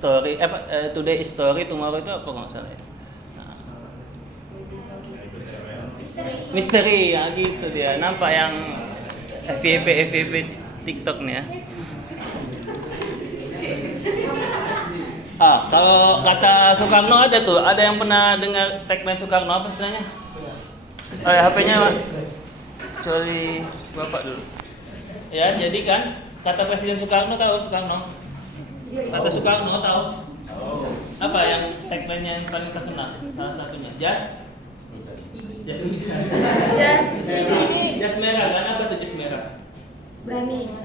story today is story, tomorrow itu apa kalau nggak salah ya? Nah, misteri ya gitu dia. Nampak yang FYP TikTok nih ya. Kalau kata Soekarno ada yang pernah dengar tagline Soekarno apa istilahnya? HP-nya Pak. Kecuali Bapak dulu. Ya, jadi kan kata Presiden Soekarno tahu Soekarno. Kata Soekarno tahu? Apa yang tagline-nya yang paling terkenal? Salah satunya. Jas merah kan? Apa tuh jas merah? Berani.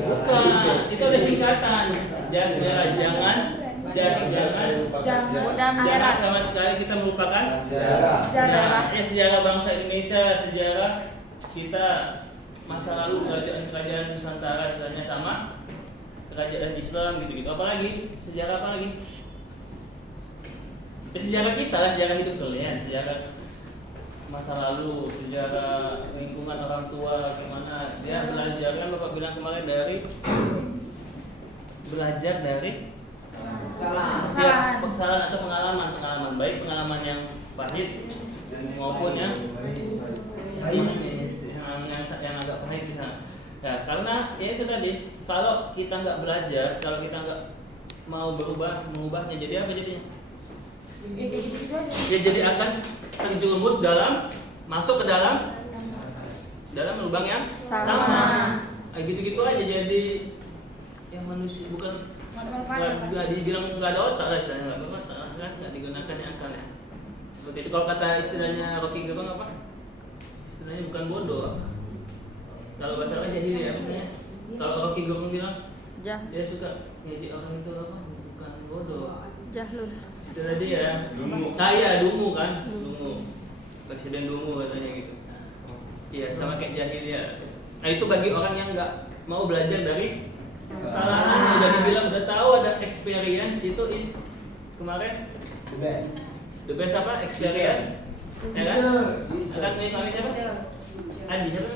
Bukan, itu ada singkatan. Jas merah jangan merah. Sama sekali kita merupakan Sejarah. Sejarah bangsa Indonesia, sejarah kita masa lalu kerajaan Nusantara istilahnya sama kerajaan Islam gitu-gitu. Apalagi sejarah apa lagi? Sejarah kita lah, sejarah hidup kalian, sejarah masa lalu, sejarah lingkungan orang tua kemana dia belajar kan Bapak bilang kemarin belajar dari kesalahan atau pengalaman baik pengalaman yang pahit maupun yang agak pahit ya karena ya itu tadi kalau kita nggak belajar kalau kita nggak mau mengubahnya jadi apa jadinya ya jadi akan terjerumus masuk ke dalam lubang yang sama. Gitu-gitu aja jadi yang manusia bukan nggak dibilang nggak ada otak lah istilahnya nggak berotak lah kan nggak digunakan akalnya seperti itu. Kalau kata istilahnya Rocky Gerung apa istilahnya bukan bodoh kalau bahasa Arab jahil ya maksudnya. Kalau Rocky Gerung bilang dia suka ngejek orang itu apa bukan bodoh Jahlul. Istilah dia dungu kan dungu presiden dungu katanya gitu. Iya sama kayak jahil ya. Nah itu bagi orang yang nggak mau belajar dari kesalahan udah dibilang udah tahu ada experience itu is kemarin the best apa experience ya kan akan kami siapa Adi siapa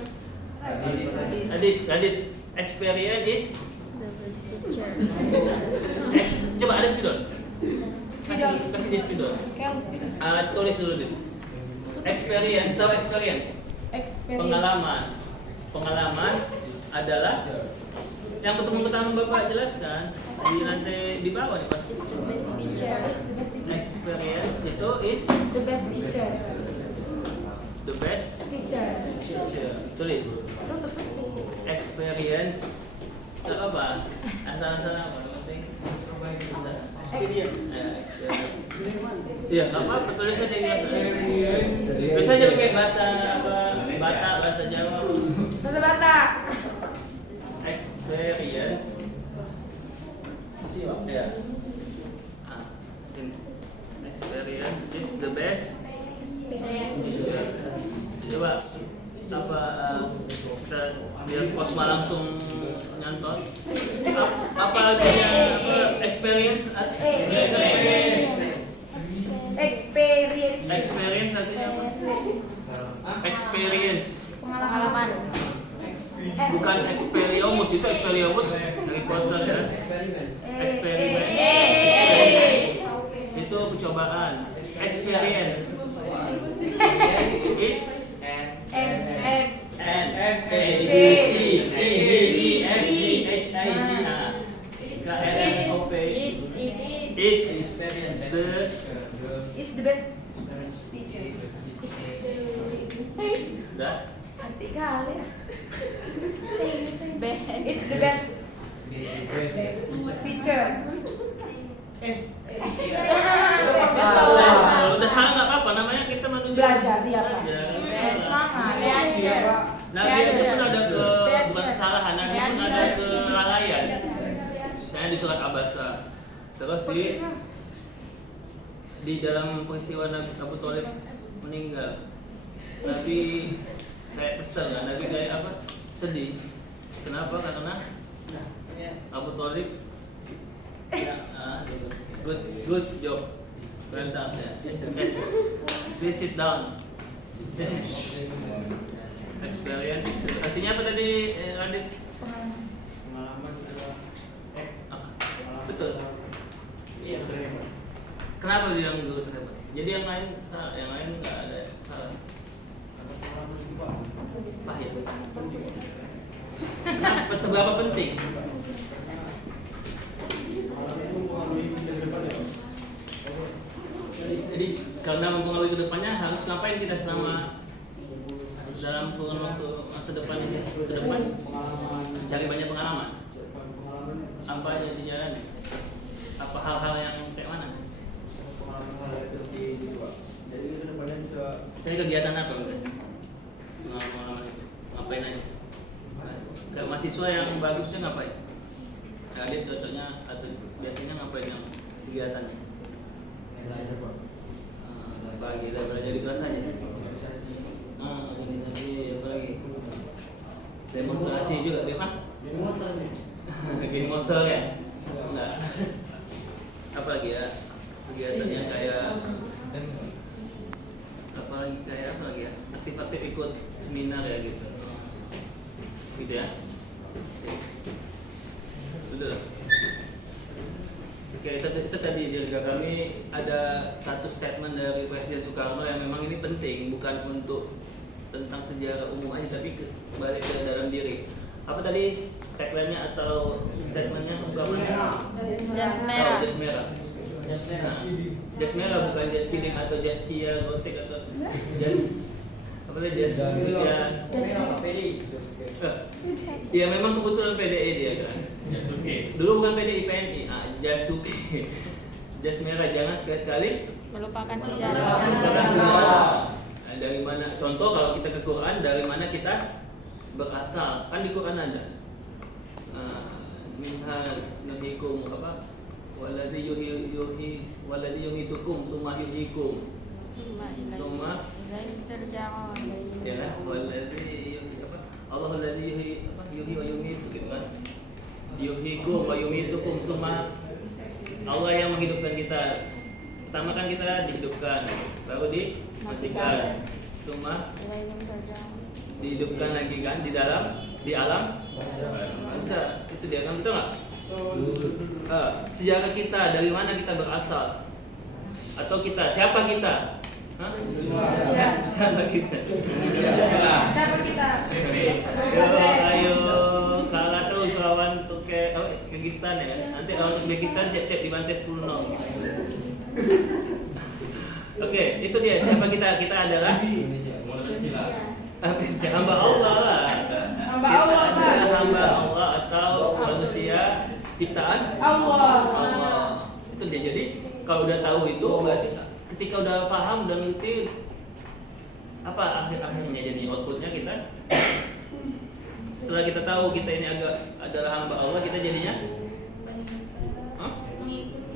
Adit experience is The best teacher. coba ada spidol kasih dia spidol tulis dulu deh experience tahu experience pengalaman adalah yang pertama Bapak jelaskan di lantai di bawah nih Pak. Experience itu is The best teacher. the best Teacher. tulis experience itu apa asal-asal apa penting experience iya nggak apa-apa tulis aja bisa aja pakai bahasa apa Batak bahasa Jawa Bahasa Batak. experience ya experience is the best coba apa kita biar Kosma langsung nyantol apa artinya apa experience experience artinya apa experience Pengalaman. bukan expeliomus itu expeliomus dari kuadrat ya eksperimen itu percobaan experience is N A B C D E F G H I J K L M O P is the best. udah Cantik kali ya. It's the best teacher. Kalau udah salah nggak apa-apa, namanya kita manusia Belajar dia apa? Semangat. Belajar. Nabi itu pun ada bukan kesalahan, Nabi pun ada kelalaian. Misalnya di surat Abasa. Terus di dalam peristiwa Nabi Abu Thalib meninggal. Nabi kayak kesel kan? Nabi kayak apa? Sedih. Kenapa? Karena Abu Thalib good job. Well done ya. Yes. Please sit down. Experience. Artinya apa tadi Radit? Pengalaman adalah Betul. Kenapa bilang guru terhebat? Jadi yang lain salah, yang lain nggak ada salah. Pahit. Kenapa? Seberapa penting? Jadi karena mempengaruhi ke depannya, harus ngapain kita selama dalam kurun waktu masa depan ini? Ke depan cari banyak pengalaman. Apa yang dijalani? Apa hal-hal yang kayak mana? Saya kegiatan apa udah? Pengalaman itu ngapain aja? Kalau mahasiswa yang bagusnya ngapain? Adit cocoknya atau biasanya ngapain yang kegiatannya? Belajar di kelas aja. Organisasi apa lagi? Demonstrasi juga, Depan? Game motor ya? Enggak. Apa lagi ya? Kegiatannya kayak apa lagi ya? Aktif-aktif ikut seminar ya gitu. Gitu ya? Betul. Oke, itu tadi di Liga kami ada satu statement dari Presiden Soekarno yang memang ini penting, bukan untuk tentang sejarah umum aja, tapi balik ke dalam diri. Apa tadi tagline-nya atau statement-nya ungkapannya? Jas merah. Jas merah. Jas merah bukan jas kirim atau jas Kia Gotek atau jas apa lagi jas hujan. Ya memang kebetulan PDE dia kan. Dulu bukan PDI PNI, Jasuke. Jas merah, jangan sekali-sekali Melupakan sejarah. Dari mana? Contoh kalau kita ke Quran, dari mana kita berasal? Kan di Quran ada. Minha nuhikum apa? Waladhi yuhitukum tsumma yuhyikum. Tsumma terjangan. ya kan? Waladhi apa? Allah alladhi yuhyi wa yumiitu gitu kan. Yuhyikum wa yumitukum tsumma Allah yang menghidupkan kita. Pertama kan kita dihidupkan, baru dimatikan. Tsumma dihidupkan lagi kan di alam. Bisa, itu dia kan, betul nggak? Sejarah kita, dari mana kita berasal? Atau siapa kita? Hah? Siapa kita? Siapa kita? Ayo, kalah terus lawan Kyrgyzstan ya. Nanti lawan Uzbekistan siap-siap dibantai 10-0. Oke, itu dia siapa kita. Kita adalah hamba Allah lah. Hamba Allah, Pak. Hamba Allah atau manusia ciptaan Allah. Itu dia. Jadi kalau udah tahu itu berarti ketika udah paham dan ngerti apa akhirnya jadi outputnya kita. Setelah kita tahu kita ini adalah hamba Allah, kita jadinya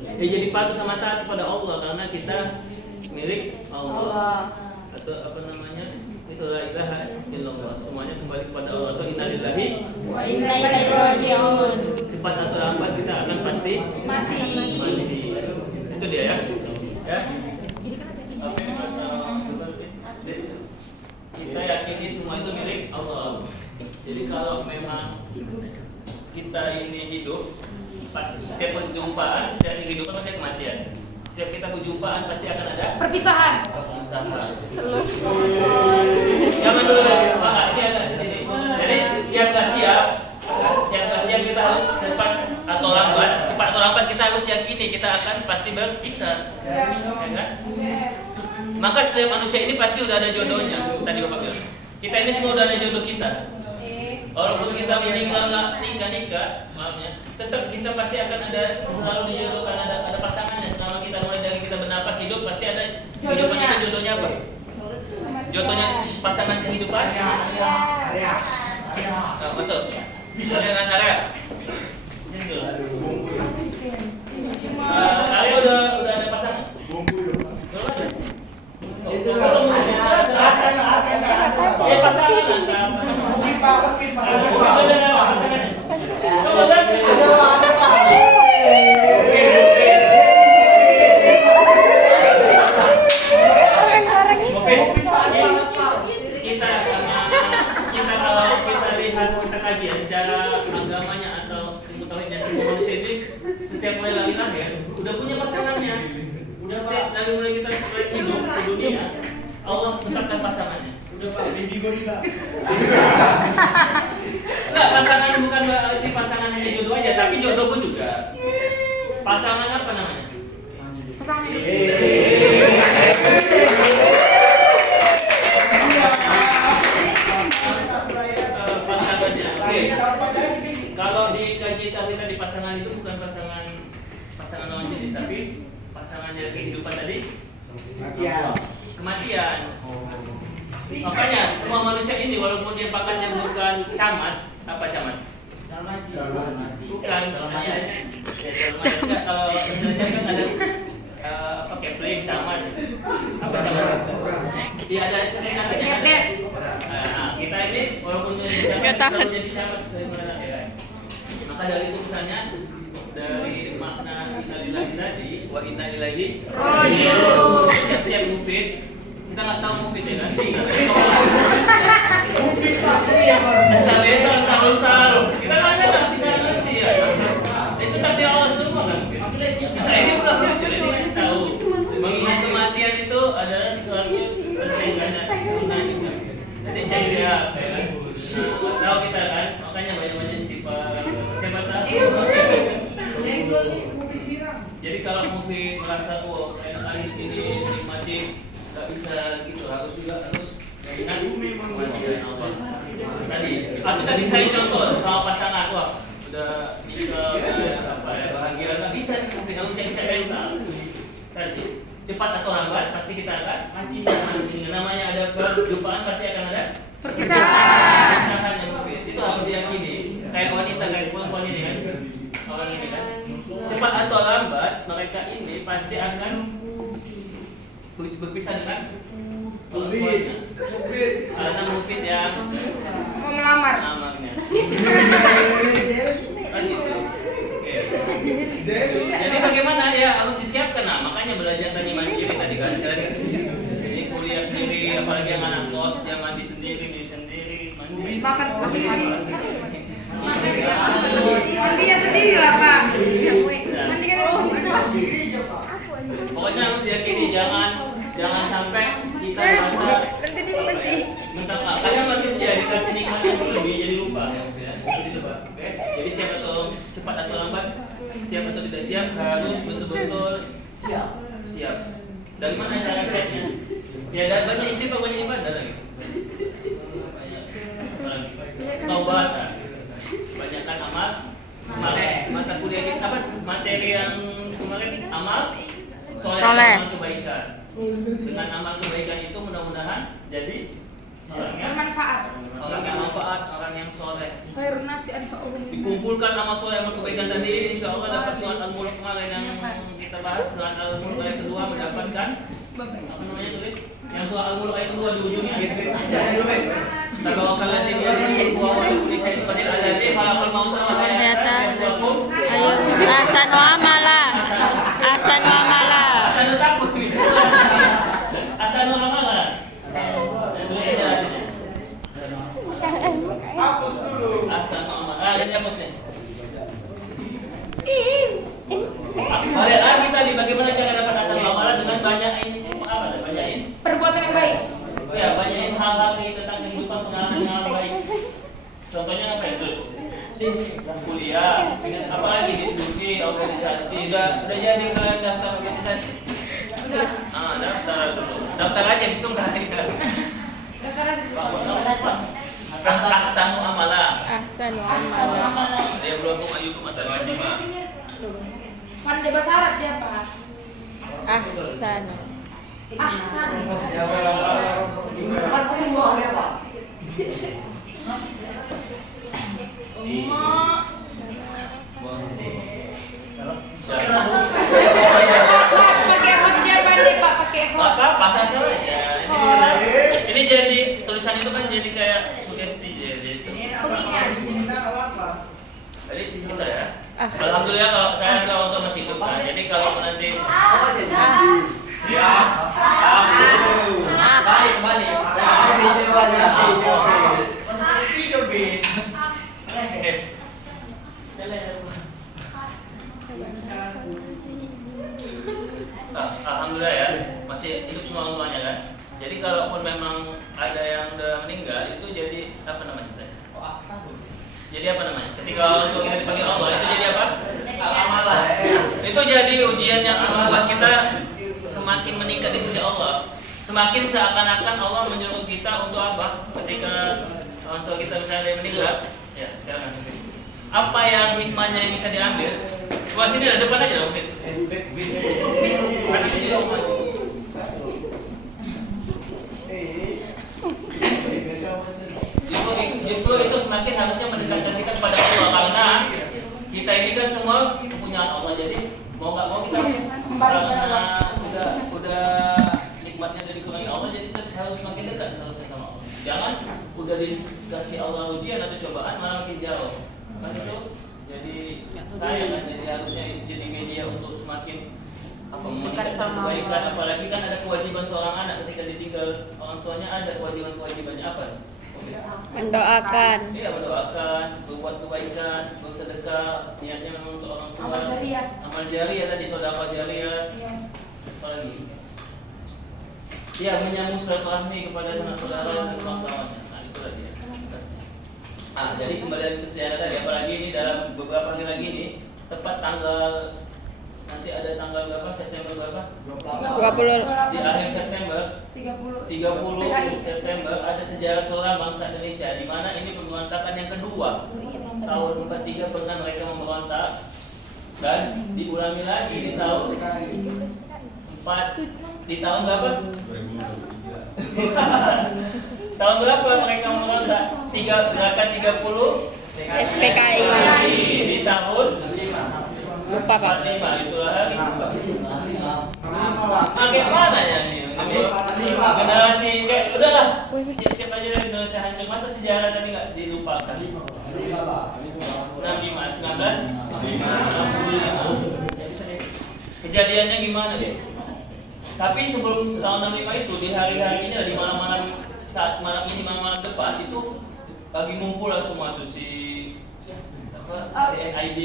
ya jadi patuh sama taat kepada Allah karena kita milik Allah. Atau apa namanya? Itu la ilaha illallah. Semuanya kembali kepada Allah. Atau innalillahi Wa inna ilaihi raji'un. cepat atau lambat kita akan pasti Mati. Itu dia ya. Ya. Apa yang kita yakini semua itu milik Allah. Jadi kalau memang kita ini hidup, pasti setiap perjumpaan, setiap kehidupan pasti ada kematian. Setiap kita perjumpaan pasti akan ada Perpisahan. Jangan dulu lagi semangat, ini agak sedih. Jadi siap nggak siap kita harus cepat atau lambat kita harus yakini kita akan pasti berpisah, ya kan? Maka setiap manusia ini pasti udah ada jodohnya. Tadi Bapak bilang, kita ini semua udah ada jodoh kita. Walaupun kita meninggal nggak nikah, maafnya, tetap kita pasti akan selalu dijodohkan, ada pasangannya selama kita mulai dari kita bernapas hidup pasti ada kehidupan itu. Jodohnya apa? Jodohnya pasangan kehidupan. Nah, masuk. Bisa dengan Arya. Arya udah ada pasangan. Belum ada. Kita kalau kita lihat kita kaji ya secara agamanya atau ilmu tauhid dan semua manusia kali lahir udah punya pasangannya. Udah dari mulai kita hidup di dunia, Allah tetapkan pasangannya. Udah Pak, baby gorila. Enggak, pasangan bukan berarti pasangan hanya jodoh aja, tapi jodoh pun juga. Pasangan apa namanya? Pasangan hidup. Pasangannya. Oke. Kalau di kaji kita di pasangan itu bukan pasangan lawan jenis, tapi pasangan dari kehidupan tadi kematian. Makanya semua manusia ini walaupun dia pangkatnya bukan camat, apa camat? Bukan, namanya kalau istilahnya kan ada apa kepling camat, apa camat? Dia ada katanya ada. Nah, kita ini walaupun jadi camat dari mana ya? Maka dari itu misalnya dari makna inna lillahi tadi wa inna ilaihi raji'un. Siap-siap mufid. Kita nggak tahu mufid ya nanti nggak tahu. Entah besok entah lusa. Kita nggak bisa nanti ya. Itu takdir Allah semua kan mungkin. Nah ini bukan lucu, ini kasih tahu. Mengingat kematian itu adalah sesuatu penting kan dan sunnah juga. Jadi saya siap ya kan. Nggak tahu kita kan, makanya banyak-banyak istighfar. Siapa tahu. Jadi kalau movie merasa enak kali di sini nikmati, nggak bisa gitu, harus ingat kematian Allah. Tadi, aku tadi saya contoh sama pasangan, wah udah nikah, apa ya bahagia, nggak bisa nih harus siap mental. Tadi cepat atau lambat pasti kita akan mati. Namanya ada perjumpaan pasti akan ada perpisahan yang mungkin. Itu harus diyakini. Kayak wanita kan, perempuan ini kan, orang ini kan. Cepat atau lambat mereka ini pasti akan berpisah dengan perempuannya. Karena mungkin yang Mau melamar. Melamarnya. Kan gitu. Oke. Jadi bagaimana ya harus disiapkan. Nah, makanya belajar tadi mandiri tadi kan. Ini kuliah sendiri, apalagi yang anak kos dia mandi sendiri, mandi. Makan sendiri. Mandinya sendiri lah Pak. Mandi kan Pokoknya harus diyakini jangan sampai kita merasa mentang karena manusia dikasih nikmat yang lebih jadi lupa. Oke. Jadi siapa tahu cepat atau lambat, siap atau tidak siap harus betul-betul siap. Dari mana cara ceknya? Ya ada banyak istighfar, banyak ibadah lagi. Taubat. Banyakkan amal. Mata kuliah kita apa? Materi yang kemarin amal soleh. Amal kebaikan. Dengan amal kebaikan itu mudah-mudahan jadi orang yang bermanfaat. Orang yang soleh. Khairun nasi anfa'uhum. Dikumpulkan amal soleh amal kebaikan tadi, insya Allah dapat surat Al-Mulk kemarin yang kita bahas. Dengan Al-Mulk ayat kedua mendapatkan apa namanya tulis? Yang surat Al-Mulk ayat kedua di ujungnya. Kalau kalian tidak buat Indonesia itu pada alati falakul maut Ayo, ahsan wa amala. Ahsan wa amala. Asal takut nih. Asal amala. Hapus dulu. Asal amala. Ini hapus nih. Balik lagi tadi bagaimana cara dapat asal amala dengan banyakin apa? Banyakin Perbuatan yang baik. Oh ya, banyakin hal-hal tentang kehidupan pengalaman baik. Contohnya apa itu? Kuliah, apalagi diskusi, organisasi. Udah jadi kalian daftar organisasi? Udah. Daftar dulu. Daftar aja, bis itu nggak ada. Ahsanu amala. Ahsan wa amala. Dia belum ayyukum asal wajib. Pandai bahasa Arab dia Pak. Ahsan. Ahsan. Pakai hot dia pandai Pak, pakai hot. Apa saja aja. Ini jadi tulisan itu kan jadi kayak sugesti jadi. Jadi bentar ya. Alhamdulillah kalau saya untuk masih hidup kan. Jadi kalau nanti ya. Balik. Alhamdulillah ya, masih hidup semua orang tuanya kan. Jadi kalaupun memang ada yang udah meninggal itu jadi apa namanya? Jadi apa namanya? Ketika orang tua kita dipanggil Allah itu jadi apa? Amalah. Itu jadi ujian yang membuat kita semakin meningkat di sisi Allah. Semakin seakan-akan Allah menyuruh kita untuk apa? Ketika orang tua kita misalnya meninggal, ya silakan. Apa yang hikmahnya yang bisa diambil? Wah sini ada depan aja dong, Fit. Ada sini dong. Justru itu semakin harusnya mendekatkan kita kepada Allah karena kita ini kan semua kepunyaan Allah. Jadi mau nggak mau kita karena udah nikmatnya dari dikurangi Allah, jadi kita harus makin dekat seharusnya sama Allah. Jangan udah dikasih Allah ujian atau cobaan malah makin jauh. Kan itu jadi sayang kan, jadi harusnya jadi media untuk semakin meningkatkan kebaikan. Apalagi kan ada kewajiban seorang anak ketika ditinggal orang tuanya, ada kewajibannya apa? Mendoakan. Iya, mendoakan, berbuat kebaikan, bersedekah, niatnya memang untuk orang tua. Amal jariah tadi, sedekah jariah. Apalagi? Ya, menyambung silaturahmi kepada sanak saudara dan kawan-kawannya. Nah, itulah dia. Jadi kembali lagi ke sejarah tadi, apalagi ini dalam beberapa hari lagi ini, tepat tanggal nanti ada tanggal berapa? September berapa? 20. Di akhir September 30 September ada sejarah kelam bangsa Indonesia di mana ini pemberontakan yang kedua. Tahun 43 pernah mereka memberontak dan diulangi lagi di tahun 4 di tahun berapa? 2023. Tahun berapa mereka memberontak? Gerakan 30 SPKI. di tahun Lupa Pak. 45 itulah hari. Kayak mana ya ini? Generasi kayak udahlah. Siap-siap aja dari Indonesia hancur. Masa sejarah tadi nggak dilupakan? 1965. Kejadiannya gimana deh? Tapi sebelum tahun 65 itu di hari-hari ini di malam-malam saat malam ini malam-malam depan itu lagi ngumpul lah semua tuh si apa DNID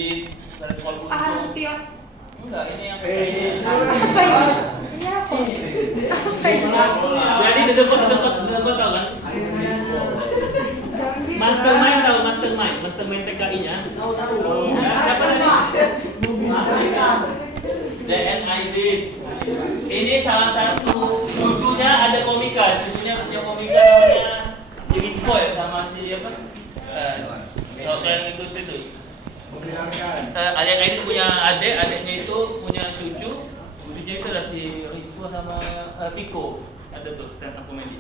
dari sekolah untuk enggak ini yang jadi dekat tahu kan mastermind TKI-nya ya, siapa tadi DNID ini salah satu lucunya ada komika punya komika namanya si Wispo ya sama si apa kalau saya ngikut itu adiknya itu punya adiknya itu punya cucunya itu adalah si Rizko sama Tiko, ada tuh stand up comedy.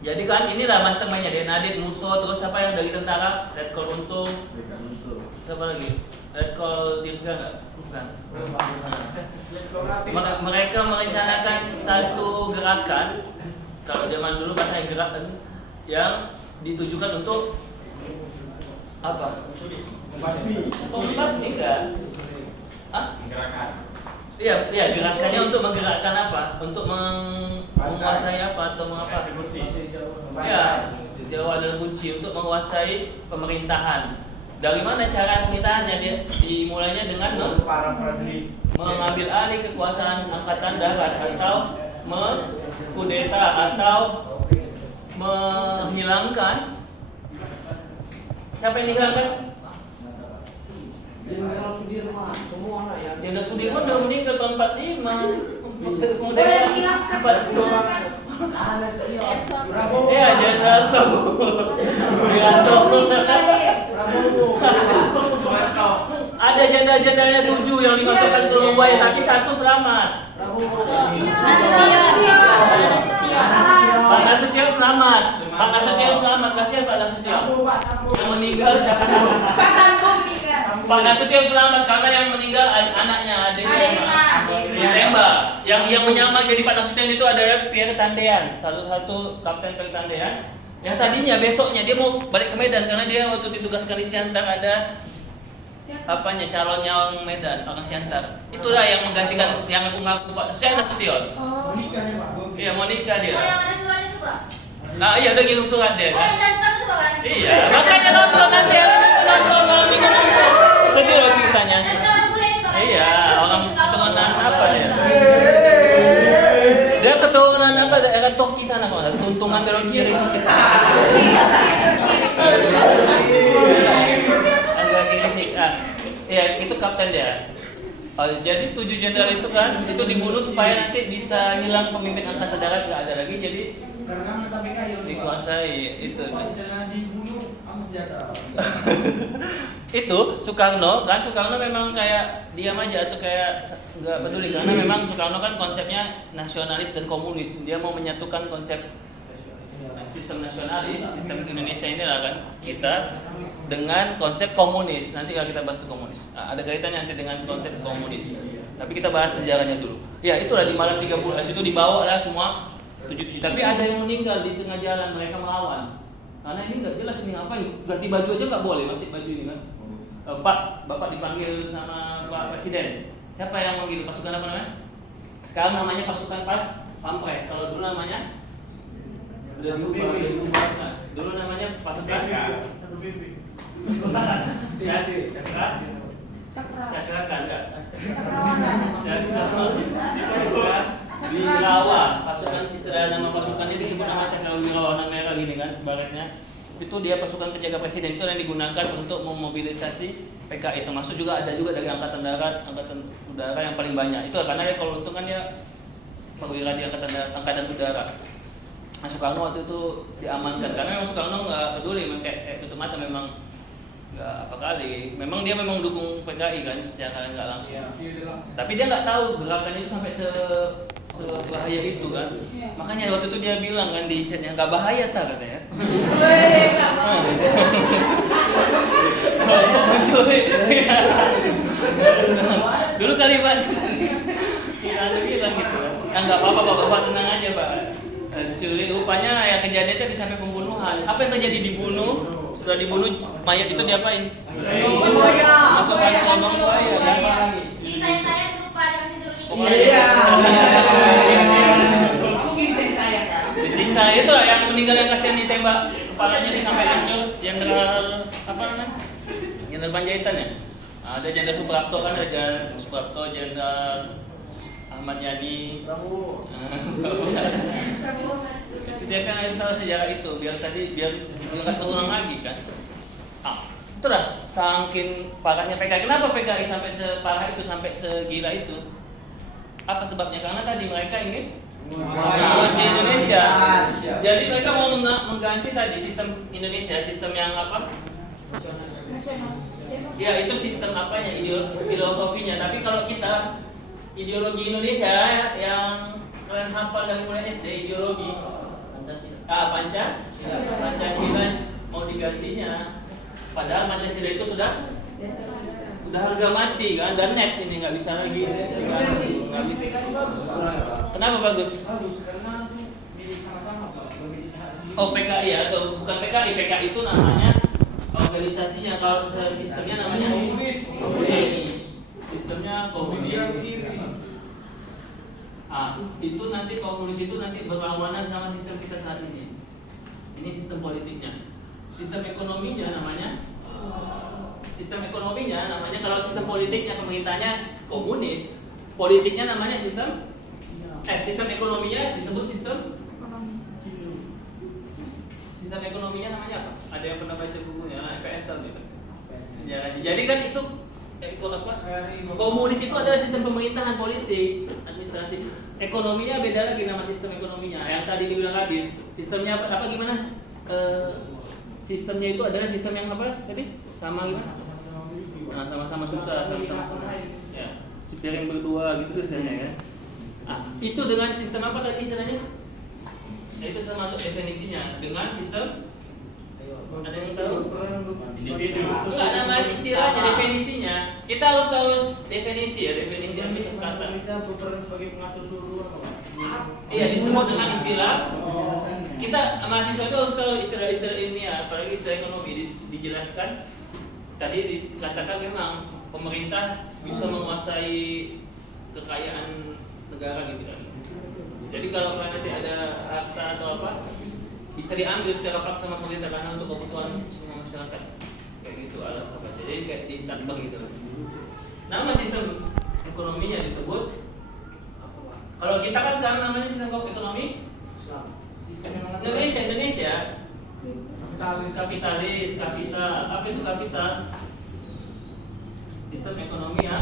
Jadi kan inilah mastermind-nya Denadit, Muso, terus siapa yang dari tentara, Red Call Untung, siapa lagi? Red Call Dirga nggak? Bukan. Mereka merencanakan satu gerakan, kalau zaman dulu bahasa gerakan yang ditujukan untuk apa? Membasmi enggak? Iya, gerakannya untuk menggerakkan apa? Untuk menguasai apa atau mengapa? Ya, Jawa adalah kunci untuk menguasai pemerintahan. Dari mana cara pemerintahannya? Dia dimulainya dengan mengambil alih kekuasaan angkatan darat atau mengkudeta atau menghilangkan. Siapa yang dihilangkan? Jenderal Sudirman udah meninggal tahun 45. Kemudian 42. Ya, Jenderal Prabowo. Ada jenderal-jenderalnya 7 yang dimasukkan ke lubang buaya, tapi 1 selamat. Pak Nasution selamat. Pak Nasution selamat. Kasihan Pak Nasution. Yang meninggal jangan dulu. Pak Nasution selamat karena yang meninggal anaknya, adiknya ditembak. Yang menyamar jadi Pak Nasution itu adalah Pierre Tandean, satu kapten Pierre Tandean. Yang tadinya besoknya dia mau balik ke Medan karena dia waktu ditugaskan di Siantar ada calonnya orang Medan, orang Siantar. Itulah yang menggantikan yang mengaku Pak Nasution. Mau nikah ya Pak? Iya, mau nikah dia. Oh, yang ada suratnya tuh Pak? Iya, udah kirim surat dia. Oh, yang datang tuh Pak? Iya, makanya nonton nanti nonton malam minggu nonton. Sedih loh ceritanya. Dan kalau boleh itu Pak? Iya, orang keturunan hoki sana kalau tuntungan belok kiri sedikit. Agak kiri sih. Ya itu kapten dia. Jadi 7 jenderal itu kan itu dibunuh supaya nanti bisa hilang pemimpin angkatan darat, nggak ada lagi, jadi Karena kita PKI dikuasai itu. misalnya dibunuh sama senjata. Itu Soekarno memang kayak diam aja tuh, kayak nggak peduli karena memang Soekarno kan konsepnya nasionalis dan komunis. Dia mau menyatukan konsep sistem nasionalis, sistem Indonesia ini lah kan kita dengan konsep komunis. Nanti kalau kita bahas itu komunis, ada kaitannya nanti dengan konsep komunis. Tapi kita bahas sejarahnya dulu. Ya itulah di malam 30 itu dibawa lah semua 77. Tapi ada yang meninggal di tengah jalan, mereka melawan. Karena ini nggak jelas ini ngapain, ganti baju aja nggak boleh, masih baju ini kan. Pak, Bapak dipanggil sama Pak Presiden. Siapa yang manggil? Pasukan apa namanya? Sekarang namanya pasukan Pampres. Kalau dulu namanya udah diubah. Nah, dulu namanya pasukan Cakra kan enggak? Wirawa. Pasukan istilah nama pasukannya disebut nama Cakrawirawa, warna merah gini kan baretnya. Itu dia pasukan penjaga presiden, itu yang digunakan untuk memobilisasi PKI, termasuk juga ada juga dari angkatan darat, angkatan udara yang paling banyak. Itu karena ya kalau untung kan dia perwira di angkatan udara. Nah, Soekarno waktu itu diamankan karena memang Soekarno nggak peduli, memang kayak tutup mata, memang nggak apa kali. Memang dia memang dukung PKI kan secara nggak langsung. Tapi dia nggak tahu gerakannya itu sampai sebahaya itu kan. Makanya waktu itu dia bilang kan di chatnya, nggak bahaya tak katanya. Mencuri. Dulu kalimatnya kita bilang gitu kan. Nggak apa-apa bapak tenang aja pak. Curi rupanya ya kejadiannya bisa sampai pembunuhan. Apa yang terjadi? Dibunuh, sudah dibunuh mayat itu diapain? Masukkan ke lubang buaya kan. Ini saya lupa dikasih turun. Iya. Aku gini saya kan. Disiksa itu lah yang meninggal, yang kasihan ditembak kepalanya sampai hancur. Jenderal apa namanya? Jenderal Panjaitan ya. Ada Jenderal Suprapto kan, ada Jenderal Suprapto, Jenderal Ahmad Yani. Dia kan harus tahu sejarah itu biar nggak terulang lagi kan. Itulah saking parahnya PKI. Kenapa PKI sampai separah itu, sampai segila itu? Apa sebabnya? Karena tadi mereka ingin menguasai Indonesia. Jadi mereka mau mengganti tadi sistem Indonesia, sistem yang apa? Ya itu sistem apanya, filosofinya. Tapi kalau kita ideologi Indonesia yang kalian hafal dari mulai SD, ideologi Pancasila mau digantinya. Padahal Pancasila itu sudah harga mati kan, dan net ini nggak bisa lagi diganti. Kenapa bagus? Bagus karena milik sama-sama Pak. Oh PKI ya, atau bukan PKI? PKI itu namanya organisasinya, kalau sistemnya namanya komunis. Sistemnya komunis. Itu nanti komunis itu nanti berlawanan sama sistem kita saat ini. Ini sistem politiknya. Sistem ekonominya namanya kalau sistem politiknya pemerintahnya komunis, politiknya namanya sistem ekonominya disebut sistem ekonominya namanya apa? Ada yang pernah baca bukunya EPS tahu gitu. Sejarahnya. Jadi kan itu komunis itu adalah sistem pemerintahan, politik, administrasi. Ekonominya beda lagi nama sistem ekonominya. Yang tadi dibilang Radit, sistemnya apa gimana? Sistemnya itu adalah sistem yang apa tadi? Sama gimana? Nah, sama-sama susah, sama-sama. Ya, sepiring berdua gitu biasanya kan. Itu dengan sistem apa tadi istilahnya? Itu termasuk definisinya dengan sistem. Ada yang tahu? Individu. Enggak, nama istilahnya, definisinya. Kita harus tahu definisi ya, definisi arti kata. Kita berperan sebagai pengatur seluruh apa? Iya, disebut dengan istilah. Kita mahasiswa itu harus tahu istilah-istilah ini ya, apalagi istilah ekonomi dijelaskan. Tadi dikatakan memang pemerintah bisa menguasai kekayaan negara gitu kan. Jadi kalau nanti ada harta atau apa, bisa diambil secara paksa sama pemerintah karena untuk kebutuhan semua masyarakat. Kayak gitu alat apa saja. Jadi kayak ditantor gitu. Nama sistem ekonominya disebut. Kalau kita kan sekarang namanya sistem ekonomi Indonesia kapitalis, kapital. Apa itu kapital? Sistem ekonomi ya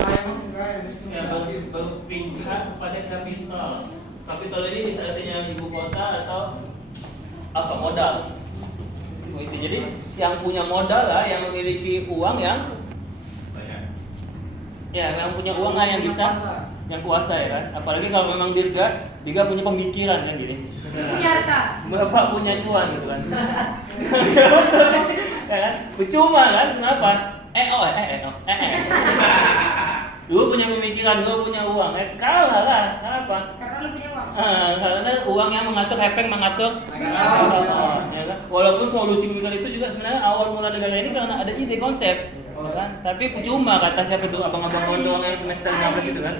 berpihak pada kapital. Kapital ini bisa artinya ibu kota atau apa modal. Itu jadi yang punya modal lah, yang memiliki uang yang yang punya uang lah yang bisa, yang kuasa ya kan. Apalagi kalau memang Dirga punya pemikiran kan gini. Punya harta. Bapak punya cuan gitu kan. Ya kan? Percuma kan? Kenapa? Lu punya pemikiran, lu punya uang. Kalah lah. Kenapa? Karena lu punya uang. Karena uang yang mengatur, hepeng mengatur. Ya kan? Walaupun solusi pemikiran itu juga sebenarnya awal mula negara ini karena ada ide konsep. Ya kan? Tapi percuma kata siapa tuh abang-abang gondong yang semester 15 itu kan.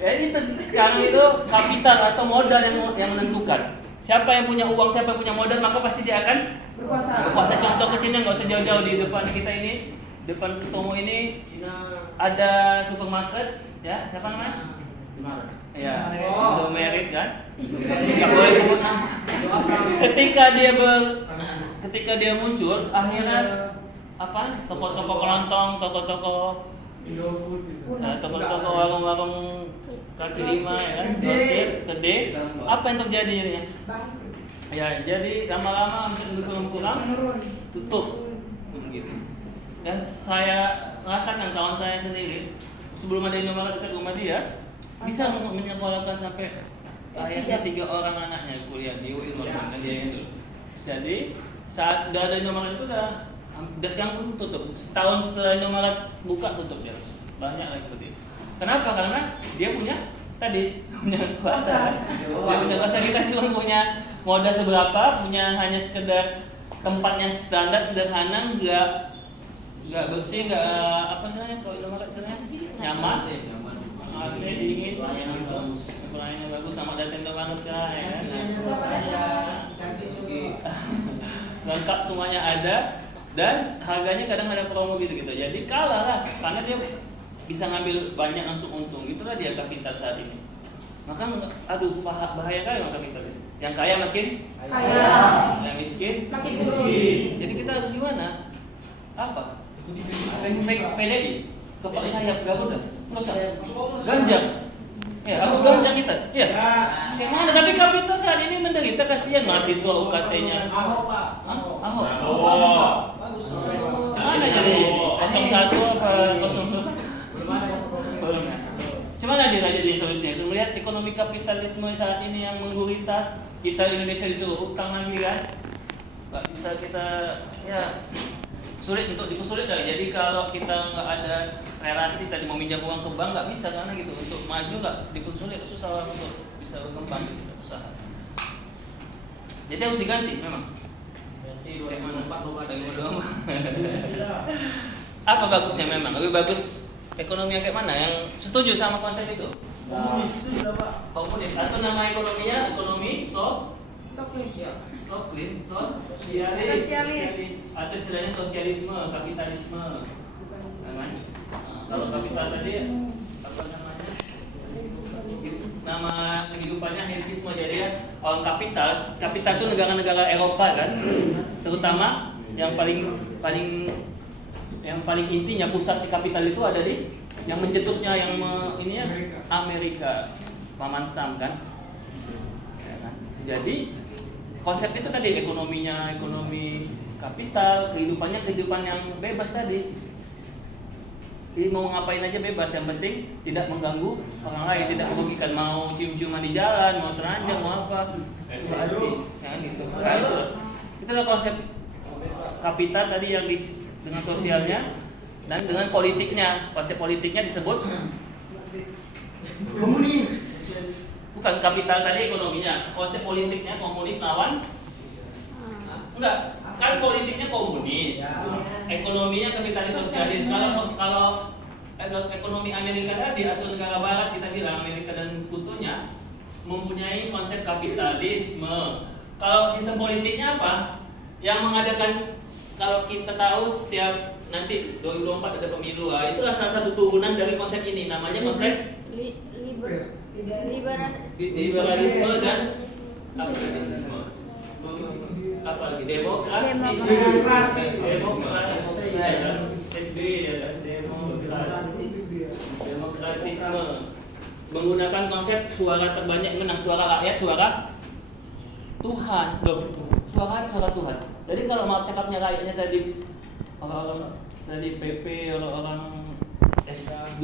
Ya itu sekarang itu kapital atau modal yang menentukan. Siapa yang punya uang, siapa yang punya modal, maka pasti dia akan berkuasa. Contoh kecilnya nggak usah jauh-jauh, di depan kita ini, depan Stomo ini ada supermarket, ya siapa namanya? Ya, Indomaret kan? Nggak boleh sebut nama. Ketika dia muncul, akhirnya apa? Toko-toko kelontong, toko-toko toko-toko warung-warung kaki lima ya, gede. Apa yang terjadi jadinya? Ya, jadi lama-lama berkurang, tutup. Gitu. Dan saya rasakan kawan saya sendiri sebelum ada Indomaret dekat rumah dia bisa menyekolahkan sampai ayahnya 3 orang anaknya kuliah di UI dan dia dulu. Jadi saat udah ada Indomaret itu udah sekarang pun tutup. Setahun setelah Indomaret buka tutup dia. Banyak lagi seperti itu. Kenapa? Karena dia punya kuasa. Dia punya kuasa. Kita cuma punya modal seberapa, punya hanya sekedar tempatnya standar sederhana, nggak bersih, nggak apa namanya kalau Indomaret sebenarnya nyaman, AC dingin, pelayanan bagus sama datang banget kan, ya kan? Lengkap semuanya ada. Dan harganya kadang ada promo gitu. Jadi kalah lah, karena dia bisa ngambil banyak langsung untung. Itulah dia kapital saat ini. Maka bahaya kali sama kapital ini. Yang kaya makin kaya, yang miskin makin miskin. Jadi kita harus gimana? Apa? PDI, Kepak Sayap Garuda, Ganjang. Ya, harus ganjang kita. Ya. Yang mana? Tapi kapital saat ini menderita, kasihan mahasiswa UKT-nya. Ahok Pak. Ahok. Cuman jadi 01 apa 02? Belum ya. Cuman dia aja di solusinya. Melihat ekonomi kapitalisme saat ini yang menggurita, kita Indonesia disuruh utang lagi kan. Nggak bisa kita ya sulit untuk dipersulit lah. Jadi kalau kita nggak ada relasi tadi mau minjam uang ke bank nggak bisa karena gitu. Untuk maju nggak dipersulit, susah untuk bisa berkembang gitu, susah. Jadi harus diganti memang. Kayak mana? Apa bagusnya memang? Lebih bagus ekonomi yang kayak mana? Yang setuju sama konsep itu? Komunis itu sudah Pak. Komunis. Atau nama ekonominya ekonomi sosialis. Atau istilahnya sosialisme, kapitalisme. Kalau kapital tadi apa namanya? Nama kehidupannya Helvisme. Jadi ya orang kapital itu negara-negara Eropa kan, terutama yang paling intinya pusat kapital itu ada di yang mencetusnya ininya Amerika, Paman Sam kan. Ya kan? Jadi konsep itu tadi ekonominya ekonomi kapital, kehidupan yang bebas tadi. Jadi mau ngapain aja bebas, yang penting tidak mengganggu orang lain, tidak merugikan, mau cium-ciuman di jalan, mau telanjang, mau apa, berarti, ya gitu. Nah, itulah konsep kapital tadi yang dengan sosialnya dan dengan politiknya. Konsep politiknya disebut Komunis. bukan kapital tadi ekonominya, konsep politiknya komunis lawan enggak. Kan politiknya komunis, ekonominya kapitalis sosialis. Kalau ekonomi Amerika tadi atau negara Barat kita bilang Amerika dan sekutunya mempunyai konsep kapitalisme. Kalau sistem politiknya apa? Yang mengadakan, kalau kita tahu setiap nanti 2024 ada pemilu, itulah salah satu turunan dari konsep ini. Namanya konsep liberalisme dan kapitalisme. Apa lagi? Demokratis. SBY ya kan? Demokratisme. Menggunakan konsep suara terbanyak menang, suara rakyat, suara Tuhan. Loh, suara Tuhan. Jadi kalau mau cakapnya rakyatnya tadi orang-orang tadi PP, orang-orang S2,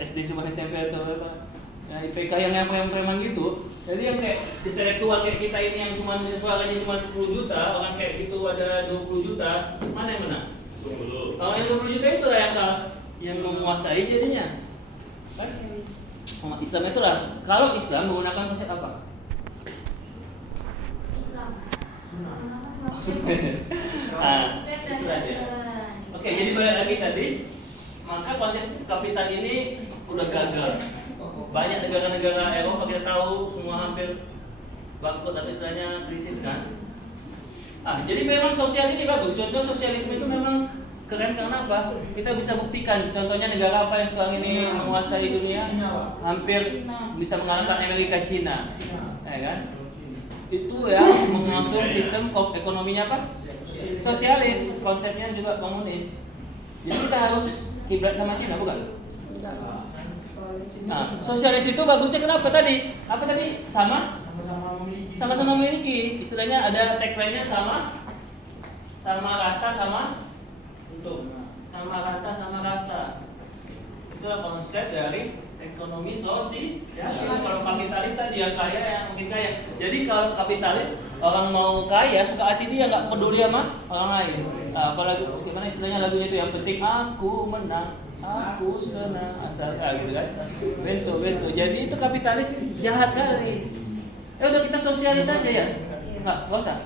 SD cuma SMP atau apa? Ya, IPK yang preman gitu. Jadi yang kayak intelektual kayak kita ini yang cuma suaranya cuma 10 juta, orang kayak gitu ada 20 juta, mana yang menang? 20. Orang yang 20 juta itu lah yang menguasai jadinya. Kan? Umat Islam itu lah. Kalau Islam menggunakan konsep apa? Nah, itulah dia. Oke, jadi balik lagi tadi, maka konsep kapital ini udah gagal. Banyak negara-negara Eropa kita tahu semua hampir bangkrut atau istilahnya krisis kan. Jadi memang sosial ini bagus. Contoh sosialisme itu memang keren karena apa? Kita bisa buktikan. Contohnya negara apa yang sekarang ini menguasai dunia? Hampir bisa mengalahkan Amerika, Cina, ya kan? Itu ya mengusung sistem ekonominya apa? Sosialis, konsepnya juga komunis. Jadi kita harus kiblat sama Cina, bukan? Nah, sosialis itu bagusnya kenapa tadi? Apa tadi? Sama-sama memiliki. Istilahnya ada tagline-nya sama rata sama rasa. Itulah konsep dari ekonomi sosialis. Kalau kapitalis tadi yang kaya yang mungkin kaya. Jadi kalau kapitalis orang mau kaya suka hati dia, nggak peduli sama orang lain. Apalagi gimana istilahnya lagunya itu, yang penting aku menang, aku senang asal gitu kan. Bento. Jadi itu kapitalis jahat kali. Udah kita sosialis aja ya. Nggak usah.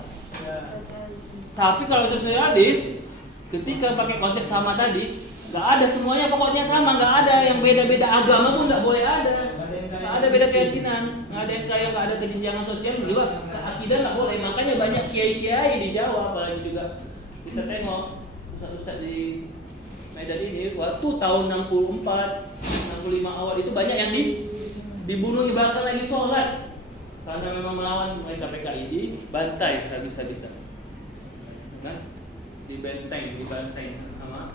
Tapi kalau sosialis ketika pakai konsep sama tadi, nggak ada semuanya pokoknya sama, nggak ada yang beda-beda agama pun nggak boleh ada, nggak ada beda keyakinan, nggak ada yang kaya, nggak ada kejenjangan sosial juga, akidah nggak boleh. Makanya banyak kiai-kiai di Jawa, apalagi juga kita tengok ustaz-ustaz di Medan ini waktu tahun 64, 65 awal itu banyak yang dibunuh, bahkan lagi sholat karena memang melawan mereka PKI, dibantai habis-habisan, kan? Dibantai sama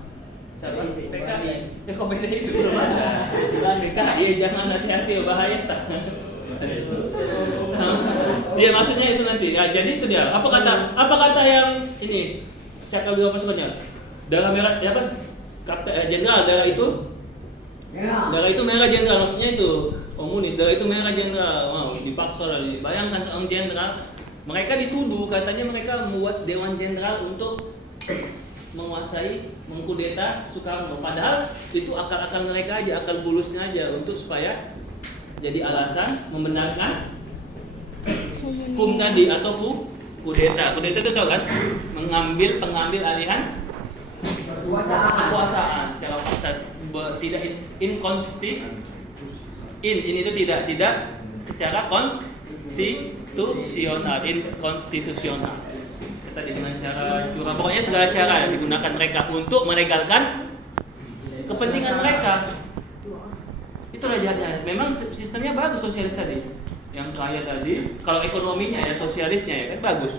siapa? PKI. Ya kok beda itu belum ada. Bilang PKI jangan, hati-hati bahaya tak. Iya maksudnya itu nanti. Ya, jadi itu dia. Apa kata yang ini? Cakap dua pasukannya. Darah merah ya apa? Jenderal darah itu. Darah itu merah jenderal, maksudnya itu komunis. Darah itu merah jenderal. Wow, dipaksa lah. Bayangkan seorang jenderal, mereka dituduh katanya mereka membuat dewan jenderal untuk menguasai, mengkudeta Soekarno. Padahal itu akal-akal mereka aja, akal bulusnya aja untuk supaya jadi alasan membenarkan hukum tadi atau kudeta. Kudeta itu tahu kan? Pengambil alihan kekuasaan secara paksa, tidak ini itu tidak secara konstitusional. Tadi dengan cara curang, pokoknya segala cara yang digunakan mereka untuk meregalkan kepentingan mereka. Itulah jahatnya. Memang sistemnya bagus sosialis tadi, yang kaya tadi. Kalau ekonominya ya sosialisnya ya kan bagus.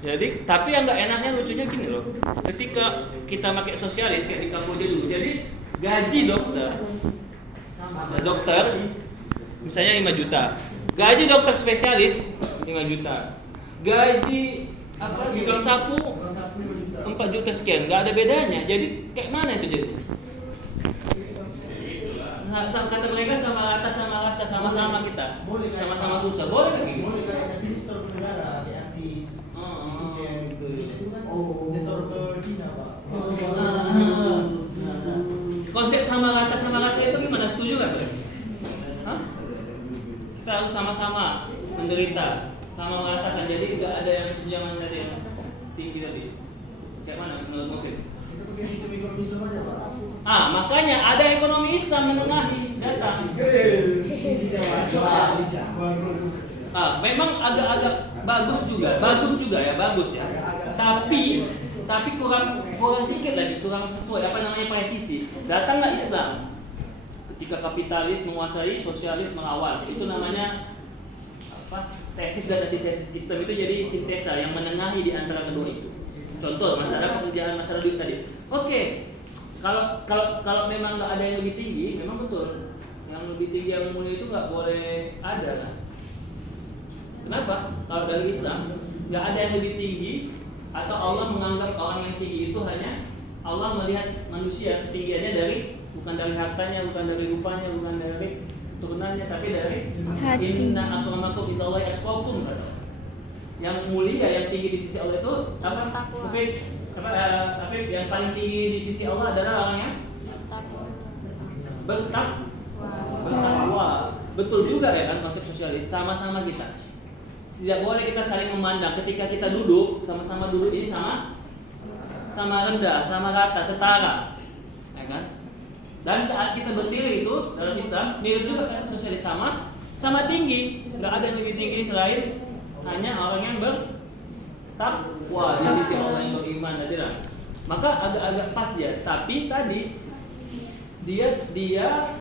Jadi tapi yang nggak enaknya lucunya gini loh. Ketika kita pakai sosialis kayak di Kamboja dulu, jadi gaji dokter misalnya 5 juta, gaji dokter spesialis 5 juta, gaji tukang sapu 4 juta sekian, nggak ada bedanya. Jadi kayak mana itu jadi? Kata mereka sama rata sama rasa, sama-sama kita, sama-sama susah, boleh nggak gitu? Boleh kayak pistol negara, kayak artis, Cina pak. Konsep sama rasa itu gimana? Setuju nggak? Kita harus sama-sama menderita, sama merasakan. Jadi tidak ada yang senjangan dari yang tinggi tadi. Kayak mana menurut Mufid? Itu pakai sistem ekonomi Islam aja pak. Makanya ada ekonomi Islam menengahi datang. Memang agak-agak bagus juga ya. Tapi kurang sedikit lagi, kurang sesuai presisi. Datanglah Islam Jika kapitalis menguasai, sosialis melawan. Itu namanya apa? Tesis dan antitesis. Islam itu jadi sintesa yang menengahi di antara kedua itu. Contoh masalah pekerjaan, masalah duit tadi. Oke. Kalau memang nggak ada yang lebih tinggi, memang betul. Yang lebih tinggi yang mulia itu nggak boleh ada kan? Kenapa? Kalau dari Islam nggak ada yang lebih tinggi, atau Allah menganggap orang yang tinggi itu hanya Allah melihat manusia ketinggiannya bukan dari hartanya, bukan dari rupanya, bukan dari turunannya, tapi dari Hati. inna akramakum indallahi atqakum. Yang mulia, yang tinggi di sisi Allah itu apa? Afif, yang paling tinggi di sisi Allah adalah orang yang bertakwa. Betul juga ya kan konsep sosialis, sama-sama kita. Tidak boleh kita saling memandang ketika kita duduk, sama-sama duduk ini sama rendah, sama rata, setara. Ya kan? Dan saat kita berdiri itu dalam Islam mirip juga kan sosialis sama tinggi. Enggak ada yang lebih tinggi selain hanya orang yang bertakwa di sisi Allah yang beriman tadi lah. Maka agak-agak pas dia, tapi tadi dia